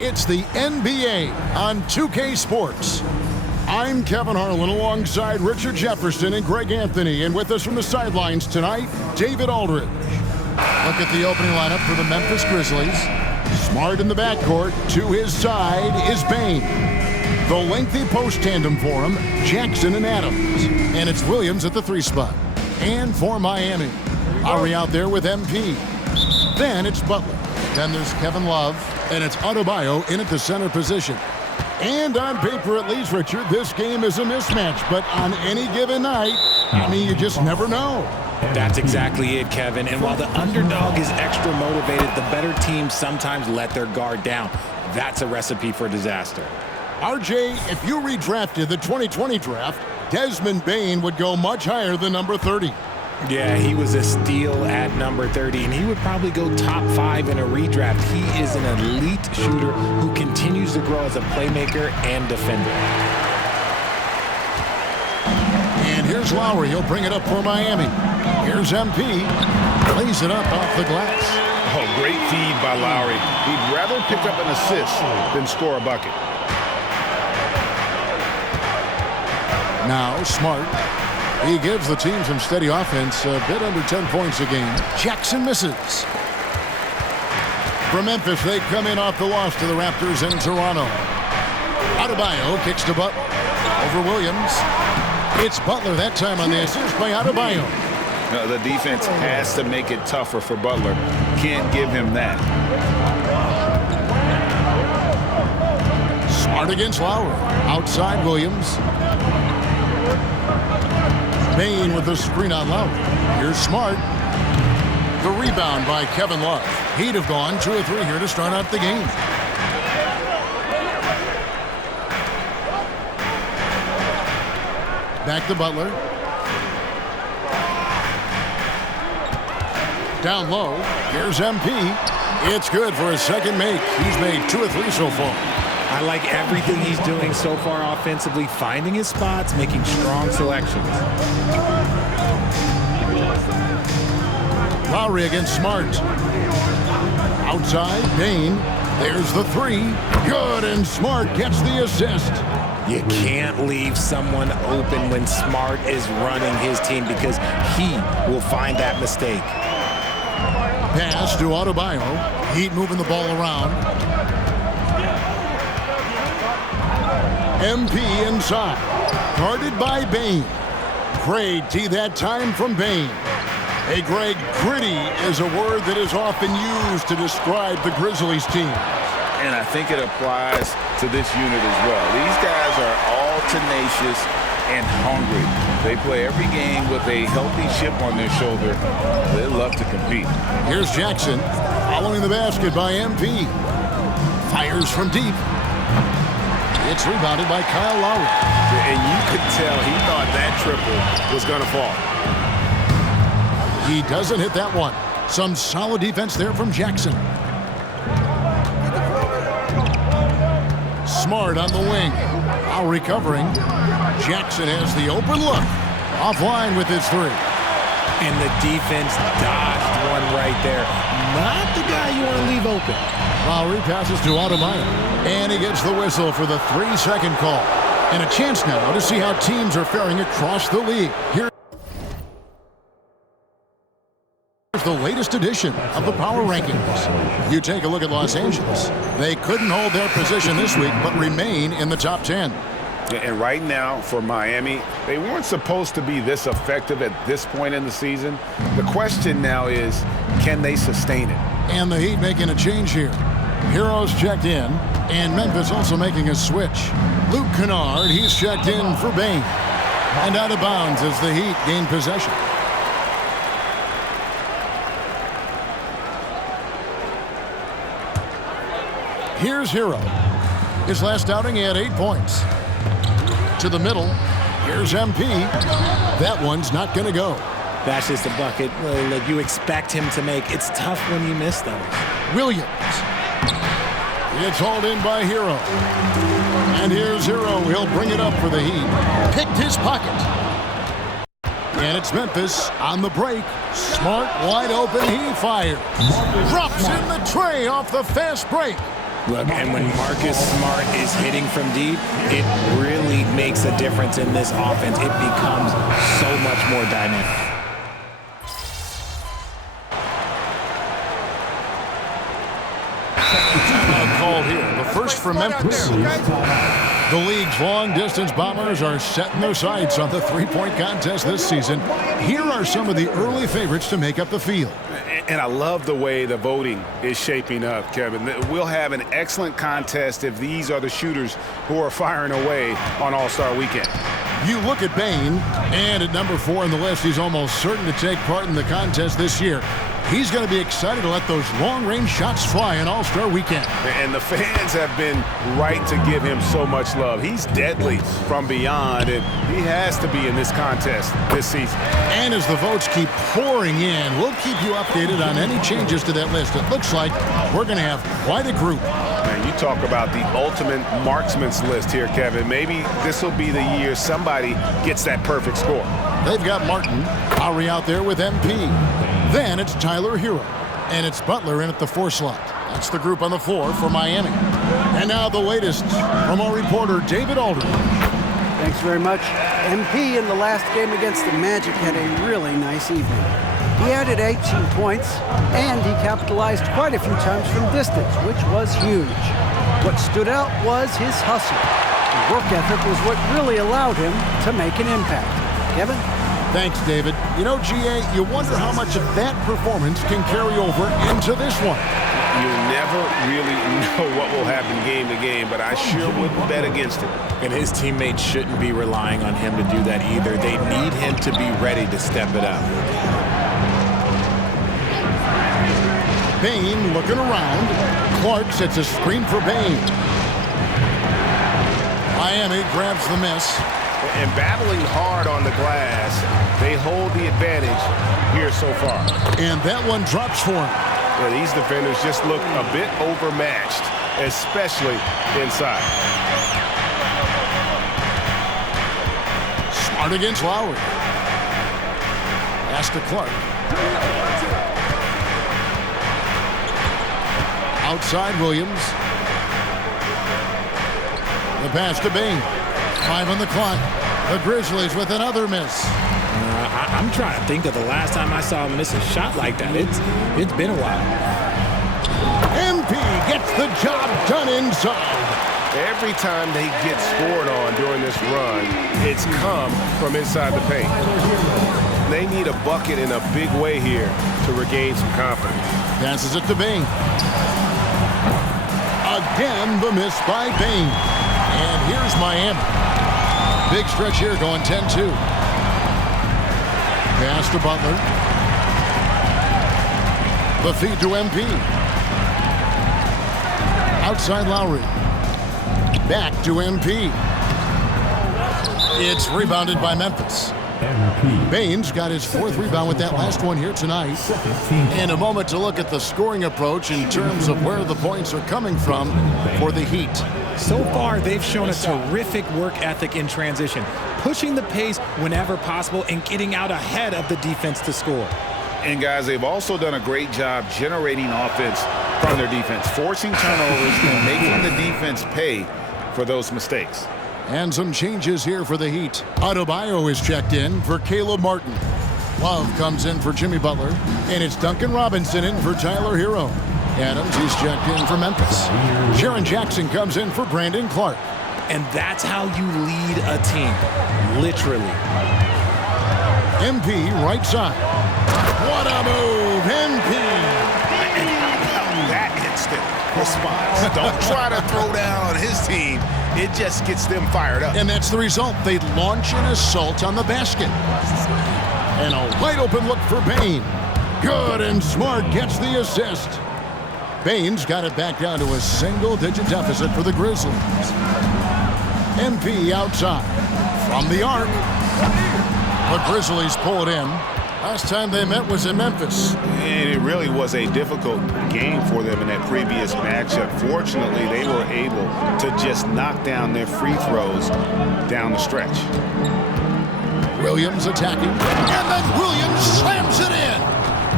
It's the NBA on 2K Sports. I'm Kevin Harlan alongside Richard Jefferson and Greg Anthony. And with us from the sidelines tonight, David Aldridge. Look at the opening lineup for the Memphis Grizzlies. Smart in the backcourt. To his side is Bane. The lengthy post tandem for him, Jackson and Adams. And it's Williams at the 3 spot. And for Miami, Lowry out there with MP. Then it's Butler. Then there's Kevin Love. And it's Adebayo in at the center position. And on paper, at least, Richard, this game is a mismatch. But on any given night, I mean, you just never know. That's exactly it, Kevin. And while the underdog is extra motivated, the better teams sometimes let their guard down. That's a recipe for disaster. RJ, if you redrafted the 2020 draft, Desmond Bane would go much higher than number 30. Yeah, he was a steal at number 30, and he would probably go top 5 in a redraft. He is an elite shooter who continues to grow as a playmaker and defender. And here's Lowry. He'll bring it up for Miami. Here's MP. Lays it up off the glass. Oh, great feed by Lowry. He'd rather pick up an assist than score a bucket. Now, Smart. He gives the team some steady offense, a bit under 10 points a game. Jackson misses. From Memphis, they come in off the loss to the Raptors in Toronto. Adebayo kicks to Butler. Over Williams. It's Butler that time on the assist by Adebayo. No, the defense has to make it tougher for Butler. Can't give him that. Smart against Lowry. Outside Williams. Bane with the screen on Lowry. Here's Smart. The rebound by Kevin Love. He'd have gone 2 or 3 here to start out the game. Back to Butler. Down low. Here's MP. It's good for his second make. He's made 2 or 3 so far. I like everything he's doing so far offensively, finding his spots, making strong selections. Lowry against Smart. Outside, Bane. There's the 3. Good, and Smart gets the assist. You can't leave someone open when Smart is running his team because he will find that mistake. Pass to Adebayo. Heat moving the ball around. MP inside. Guarded by Bane. Great D that time from Bane. Hey, Greg, gritty is a word that is often used to describe the Grizzlies team. And I think it applies to this unit as well. These guys are all tenacious and hungry. They play every game with a healthy chip on their shoulder. They love to compete. Here's Jackson following the basket by MP. Fires from deep. It's rebounded by Kyle Lowry. And you could tell he thought that triple was going to fall. He doesn't hit that one. Some solid defense there from Jackson. Smart on the wing. Lowry covering. Jackson has the open look. Offline with his 3. And the defense dodged one right there. Not the guy you want to leave open. Lowry passes to Adebayo. And he gets the whistle for the 3-second call. And a chance now to see how teams are faring across the league. Here's the latest edition of the Power Rankings. You take a look at Los Angeles. They couldn't hold their position this week, but remain in the top 10. And right now, for Miami, they weren't supposed to be this effective at this point in the season. The question now is, can they sustain it? And the Heat making a change here. Heroes checked in, and Memphis also making a switch. Luke Kennard, he's checked in for Bane. And out of bounds as the Heat gain possession. Here's Hero. His last outing, he had 8 points. To the middle. Here's MP. That one's not going to go. That's just a bucket like you expect him to make. It's tough when you miss those. Williams. It's hauled in by Hero. And here's Hero. He'll bring it up for the Heat. Picked his pocket. And it's Memphis on the break. Smart, wide open. He fires. Drops in the tray off the fast break. Look, and when Marcus Smart is hitting from deep, it really makes a difference in this offense. It becomes so much more dynamic. Call here. The first for Memphis. The league's long-distance bombers are setting their sights on the three-point contest this season. Here are some of the early favorites to make up the field. And I love the way the voting is shaping up, Kevin. We'll have an excellent contest if these are the shooters who are firing away on All-Star Weekend. You look at Bane, and at number 4 on the list, he's almost certain to take part in the contest this year. He's going to be excited to let those long-range shots fly on All-Star Weekend. And the fans have been right to give him so much love. He's deadly from beyond, and he has to be in this contest this season. And as the votes keep pouring in, we'll keep you updated on any changes to that list. It looks like we're going to have quite a group. Man, you talk about the ultimate marksman's list here, Kevin. Maybe this will be the year somebody gets that perfect score. They've got Martin, Lowry out there with MP. Then it's Tyler Hero, and it's Butler in at the 4 slot. That's the group on the floor for Miami. And now the latest from our reporter, David Aldridge. Thanks very much. MP in the last game against the Magic had a really nice evening. He added 18 points, and he capitalized quite a few times from distance, which was huge. What stood out was his hustle. The work ethic was what really allowed him to make an impact. Kevin? Thanks, David. You know, GA, you wonder how much of that performance can carry over into this one. You never really know what will happen game to game, but I sure wouldn't bet against it. And his teammates shouldn't be relying on him to do that either. They need him to be ready to step it up. Bane looking around. Clark sets a screen for Bane. Miami grabs the miss. And battling hard on the glass, they hold the advantage here so far. And that one drops for him. Yeah, these defenders just look a bit overmatched, especially inside. Smart against Lowry. Pass to Clark. Outside Williams. The pass to Bane. 5 on the clock. The Grizzlies with another miss. I'm trying to think of the last time I saw him miss a shot like that. It's been a while. MP gets the job done inside. Every time they get scored on during this run, it's come from inside the paint. They need a bucket in a big way here to regain some confidence. Passes it to Bane. Again, the miss by Bane. And here's Miami. Big stretch here going 10-2. Pass to Butler. The feed to MP. Outside Lowry. Back to MP. It's rebounded by Memphis. Bane's got his 4th rebound with that last one here tonight. In a moment to look at the scoring approach in terms of where the points are coming from for the Heat. So far, they've shown a terrific work ethic in transition, pushing the pace whenever possible and getting out ahead of the defense to score. And guys, they've also done a great job generating offense from their defense, forcing turnovers and making the defense pay for those mistakes. And some changes here for the Heat. Adebayo is checked in for Caleb Martin. Love comes in for Jimmy Butler. And it's Duncan Robinson in for Tyler Hero. Adams, he's checked in for Memphis. Jaren Jackson comes in for Brandon Clark. And that's how you lead a team, literally. MP right side. What a move, MP! And how about that instant response? Don't try to throw down on his team. It just gets them fired up. And that's the result. They launch an assault on the basket. And a wide open look for Bane. Good, and Smart gets the assist. Bane's got it back down to a single-digit deficit for the Grizzlies. MP outside. From the arc. The Grizzlies pull it in. Last time they met was in Memphis. And it really was a difficult game for them in that previous matchup. Fortunately, they were able to just knock down their free throws down the stretch. Williams attacking. And then Williams slams it in.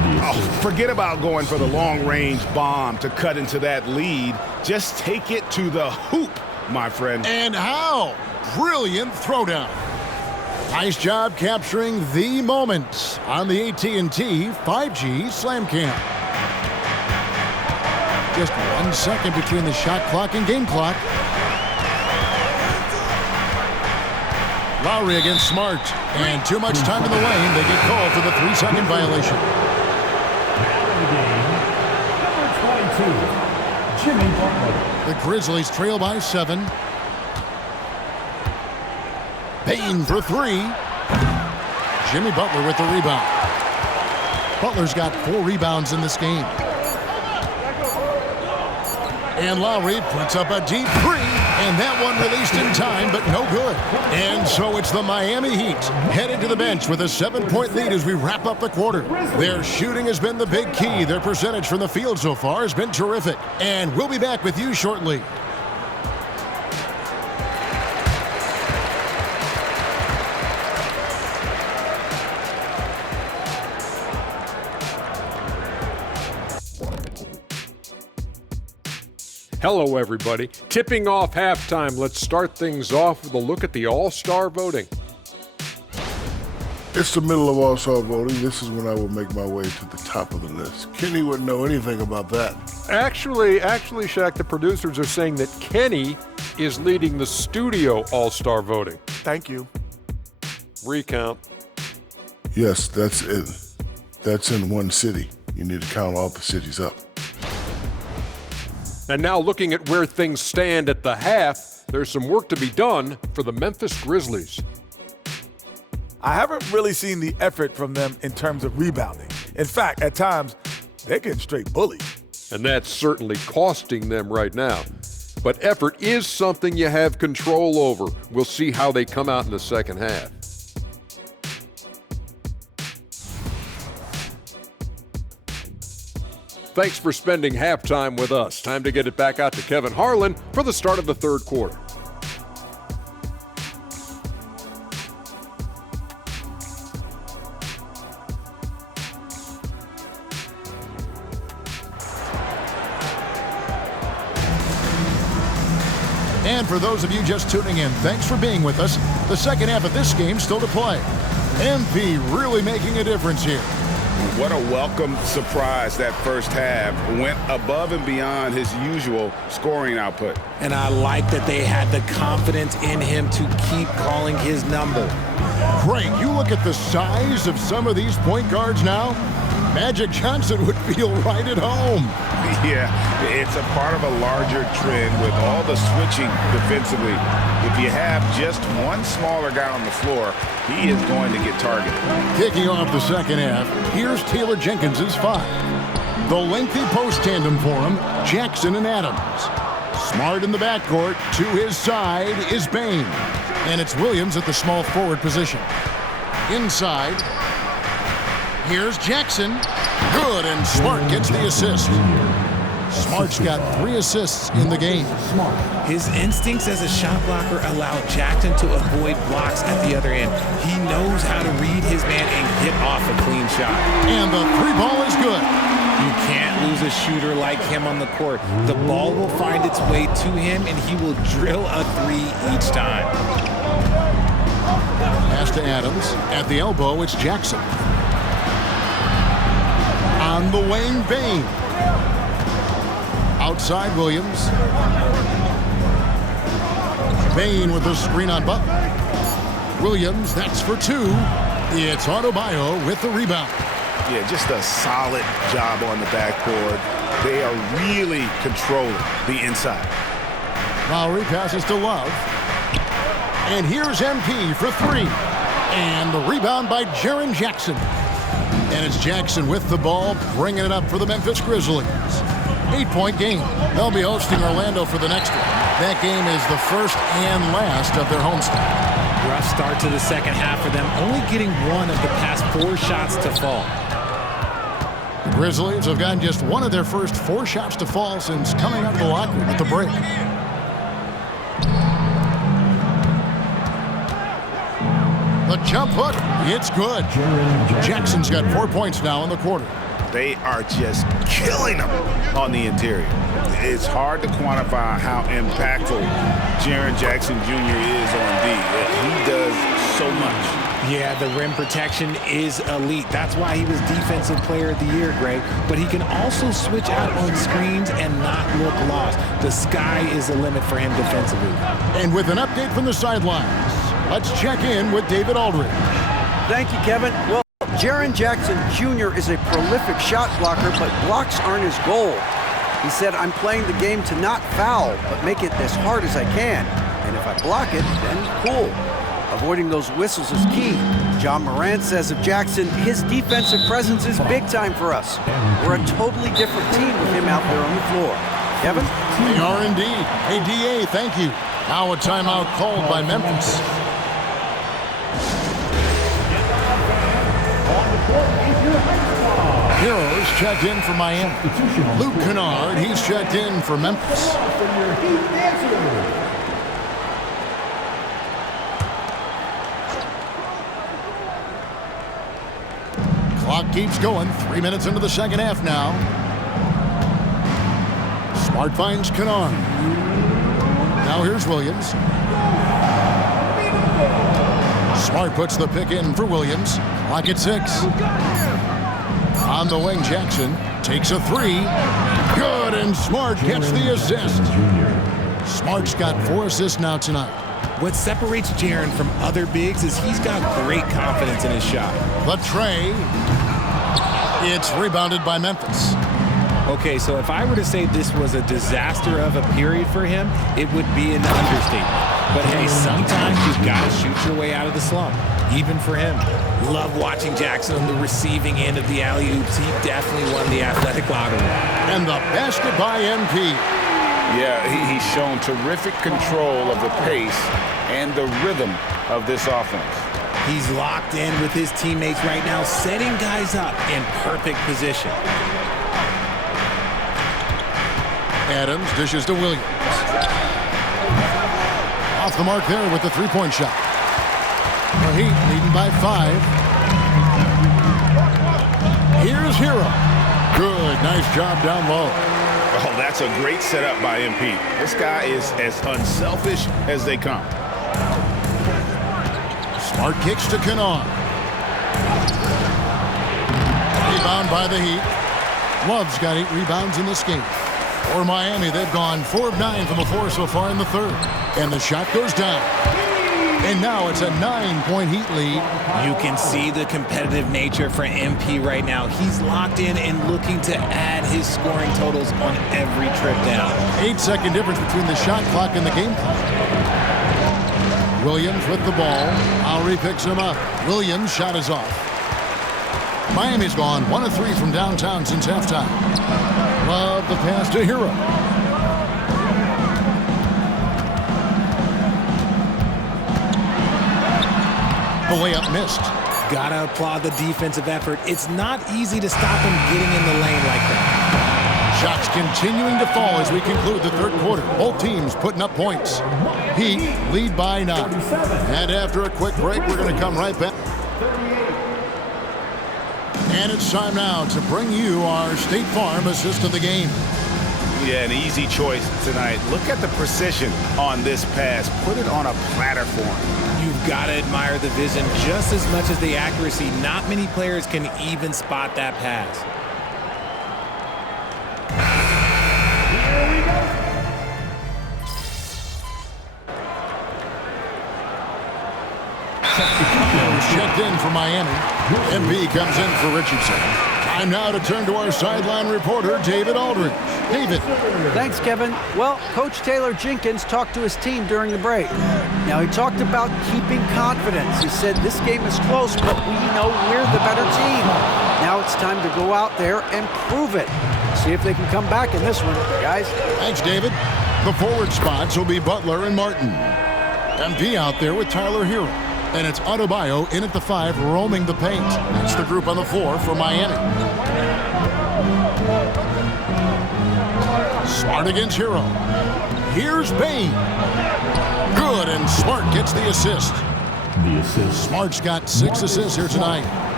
Forget about going for the long-range bomb to cut into that lead. Just take it to the hoop, my friend. And how? Brilliant throwdown. Nice job capturing the moments on the AT&T 5G Slam Cam. Just 1 second between the shot clock and game clock. Lowry against Smart, and too much time in the lane. They get called for the 3-second violation. The Grizzlies trail by 7. Payne for 3. Jimmy Butler with the rebound. Butler's got 4 rebounds in this game. And Lowry puts up a deep 3, and that one released in time, but no good. And so it's the Miami Heat headed to the bench with a 7-point lead as we wrap up the quarter. Their shooting has been the big key. Their percentage from the field so far has been terrific. And we'll be back with you shortly. Hello, everybody. Tipping off halftime, let's start things off with a look at the All-Star voting. It's the middle of All-Star voting. This is when I will make my way to the top of the list. Kenny wouldn't know anything about that. Actually, Shaq, the producers are saying that Kenny is leading the studio All-Star voting. Thank you. Recount. Yes, that's it. That's in one city. You need to count all the cities up. And now looking at where things stand at the half, there's some work to be done for the Memphis Grizzlies. I haven't really seen the effort from them in terms of rebounding. In fact, at times, they're getting straight bullied. And that's certainly costing them right now. But effort is something you have control over. We'll see how they come out in the second half. Thanks for spending halftime with us. Time to get it back out to Kevin Harlan for the start of the third quarter. And for those of you just tuning in, thanks for being with us. The second half of this game still to play. MP really making a difference here. What a welcome surprise that first half. Went above and beyond his usual scoring output. And I like that they had the confidence in him to keep calling his number. Greg, you look at the size of some of these point guards now. Magic Johnson would feel right at home. Yeah, it's a part of a larger trend with all the switching defensively. If you have just one smaller guy on the floor, he is going to get targeted. Kicking off the second half, here's Taylor Jenkins's 5. The lengthy post tandem for him, Jackson and Adams. Smart in the backcourt, to his side is Payne. And it's Williams at the small forward position. Inside, here's Jackson. Good, and Smart gets the assist. Smart's got 3 assists in the game. His instincts as a shot blocker allow Jackson to avoid blocks at the other end. He knows how to read his man and get off a clean shot. And the 3-ball is good. You can't lose a shooter like him on the court. The ball will find its way to him, and he will drill a 3 each time. Pass to Adams. At the elbow, it's Jackson. On the wing, Payne. Outside, Williams. Payne with the screen on Butler. Williams, that's for 2. It's Adebayo with the rebound. Yeah, just a solid job on the backboard. They are really controlling the inside. Lowry passes to Love. And here's MP for 3. And the rebound by Jaren Jackson. And it's Jackson with the ball, bringing it up for the Memphis Grizzlies. 8-point game. They'll be hosting Orlando for the next one. That game is the first and last of their homestand. Rough start to the second half for them, only getting 1 of the past 4 shots to fall. The Grizzlies have gotten just 1 of their first 4 shots to fall since coming out of the locker room at the break. The jump hook, it's good. Jackson's got 4 points now in the quarter. They are just killing them on the interior. It's hard to quantify how impactful Jaren Jackson Jr. is on D. He does so much. Yeah, the rim protection is elite. That's why he was Defensive Player of the Year, Greg. But he can also switch out on screens and not look lost. The sky is the limit for him defensively. And with an update from the sidelines, let's check in with David Aldridge. Thank you, Kevin. Well, Jaren Jackson Jr. is a prolific shot blocker, but blocks aren't his goal. He said, I'm playing the game to not foul, but make it as hard as I can. And if I block it, then cool. Avoiding those whistles is key. John Moran says of Jackson, his defensive presence is big time for us. We're a totally different team with him out there on the floor. Kevin? They are indeed. Hey, DA, thank you. Now a timeout called by Memphis. Heroes checked in for Miami. Luke Kennard, he's checked in for Memphis. Clock keeps going. 3 minutes into the second half now. Smart finds Kennard. Now here's Williams. Smart puts the pick in for Williams. Clock at 6. On the wing, Jackson takes a 3. Good, and Smart gets the assist. Smart's got 4 assists now tonight. What separates Jaren from other bigs is he's got great confidence in his shot. The tray. It's rebounded by Memphis. Okay, so if I were to say this was a disaster of a period for him, it would be an understatement. But hey, sometimes you've got to shoot your way out of the slump, even for him. Love watching Jackson on the receiving end of the alley-oops. He definitely won the athletic lottery. And the basket by MP. Yeah, he's shown terrific control of the pace and the rhythm of this offense. He's locked in with his teammates right now, setting guys up in perfect position. Adams dishes to Williams. Off the mark there with the three-point shot. The Heat leading by 5. Here's Hero. Good, nice job down low. Oh, that's a great setup by MP. This guy is as unselfish as they come. Smart kicks to Kennard. Rebound by the Heat. Love's got 8 rebounds in this game. For Miami, they've gone 4 of 9 from the floor so far in the third. And the shot goes down. And now it's a 9-point Heat lead. You can see the competitive nature for MP right now. He's locked in and looking to add his scoring totals on every trip down. 8-second difference between the shot clock and the game clock. Williams with the ball. Lowry picks him up. Williams' shot is off. Miami's gone 1 of 3 from downtown since halftime. Love the pass to Hero. The layup missed. Gotta applaud the defensive effort. It's not easy to stop him getting in the lane like that. Shots continuing to fall as we conclude the third quarter. Both teams putting up points. Heat lead by 9. And after a quick break, we're going to come right back. And it's time now to bring you our State Farm assist of the game. Yeah, an easy choice tonight. Look at the precision on this pass. Put it on a platter for him. You've got to admire the vision just as much as the accuracy. Not many players can even spot that pass. Here we go. Checked in for Miami. MP comes in for Richardson. Time now to turn to our sideline reporter, David Aldridge. David. Thanks, Kevin. Well, Coach Taylor Jenkins talked to his team during the break. Now, he talked about keeping confidence. He said this game is close, but we know we're the better team. Now it's time to go out there and prove it. See if they can come back in this one, guys. Thanks, David. The forward spots will be Butler and Martin. MP out there with Tyler Hero. And it's Adebayo in at the 5, roaming the paint. That's the group on the floor for Miami. Smart against Hero. Here's Bain. Good, and Smart gets the assist. Smart's got 6 assists here tonight.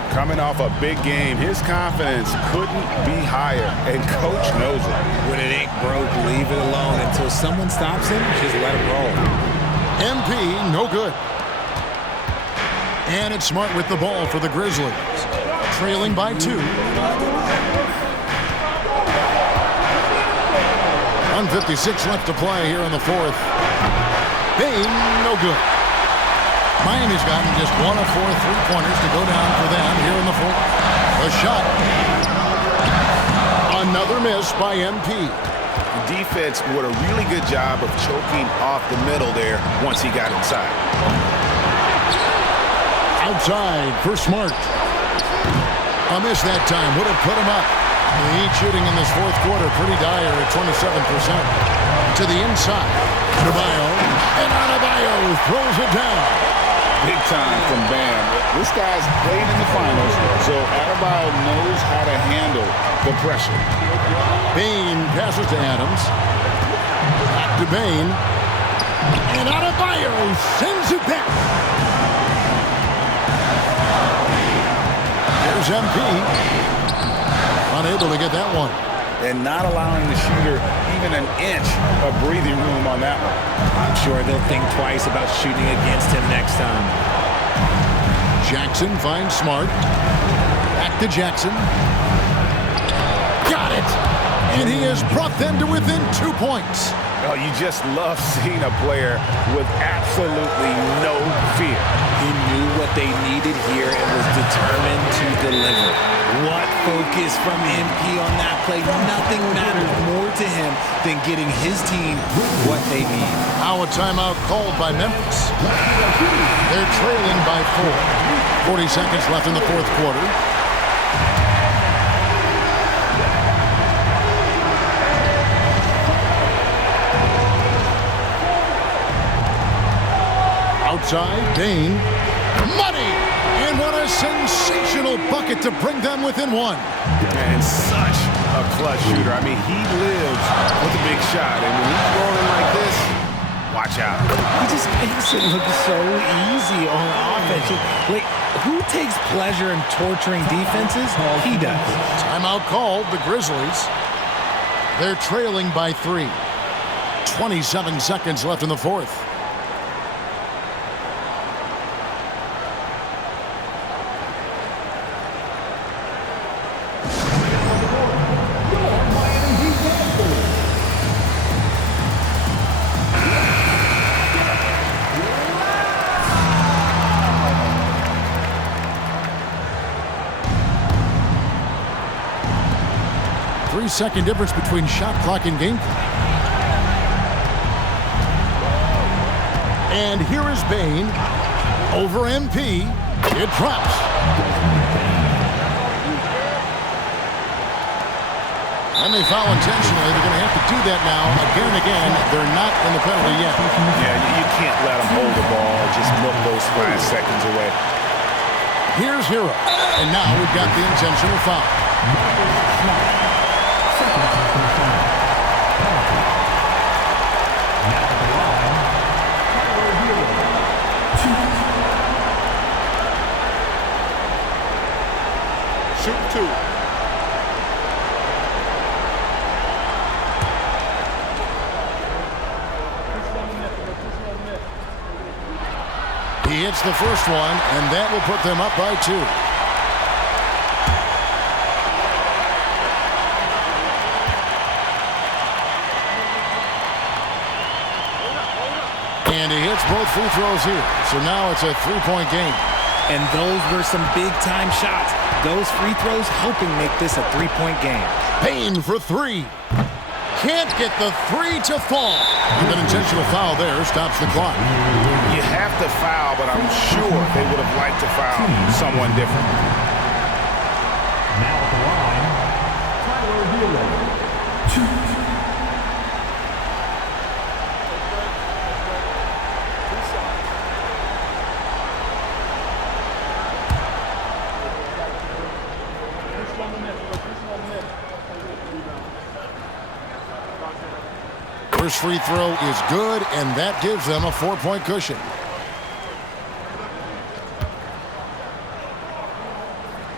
Coming off a big game, his confidence couldn't be higher, and coach knows it. When it ain't broke, leave it alone until someone stops him. Just let it roll. MP, no good. And it's Smart with the ball for the Grizzlies. Trailing by 2. 1:56 left to play here in the fourth. Bain, no good. Miami's gotten just 1 of 4 3-pointers to go down for them here in the fourth. A shot. Another miss by MP. The defense did a really good job of choking off the middle there once he got inside. Outside for Smart. A miss that time. Would have put him up. The Heat shooting in this fourth quarter pretty dire at 27%. To the inside. Adebayo. And Adebayo throws it down. Big time from Bam. This guy's played in the finals, so Adebayo knows how to handle the pressure. Bain passes to Adams. Back to Bain. And Adebayo sends it back. Here's MP. Unable to get that one. And not allowing the shooter even an inch of breathing room on that one. I'm sure they'll think twice about shooting against him next time. Jackson finds Smart. Back to Jackson. Got it! And he has brought them to within 2 points. Oh, you just love seeing a player with absolutely no fear. He knew what they needed here and was determined to deliver. What focus from MP on that play. Nothing matters more to him than getting his team what they need. Now a timeout called by Memphis. They're trailing by 4. 40 seconds left in the fourth quarter. Outside, Bain. Money! And what a sensational bucket to bring them within 1. And such a clutch shooter. I mean, he lives with a big shot. And when he's rolling like this, watch out. He just makes it look so easy on offense. Like, who takes pleasure in torturing defenses? He does. Timeout called, the Grizzlies. They're trailing by 3. 27 seconds left in the fourth. Second difference between shot clock and game clock. And here is Bain over MP. It drops. And they foul intentionally. They're going to have to do that now again and again. They're not in the penalty yet. Yeah, you can't let them hold the ball or just milk those 5 seconds away. Here's Hero. And now we've got the intentional foul. Shoot 2. He hits the first one, and that will put them up by 2. And he hits both free throws here. So now it's a 3-point game. And those were some big-time shots. Those free throws helping make this a 3-point game. Bain for 3. Can't get the 3 to fall. And an intentional foul there stops the clock. You have to foul, but I'm sure they would have liked to foul someone different. Now at the line, Tyler Hero. First free throw is good, and that gives them a 4-point cushion.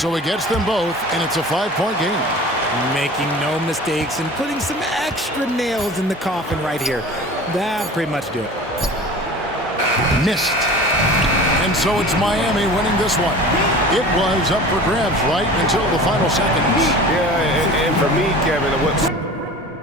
So he gets them both, and it's a 5-point game. Making no mistakes and putting some extra nails in the coffin right here. That pretty much do it. Missed. And so it's Miami winning this one. It was up for grabs right until the final seconds. Yeah, and for me, Kevin, what's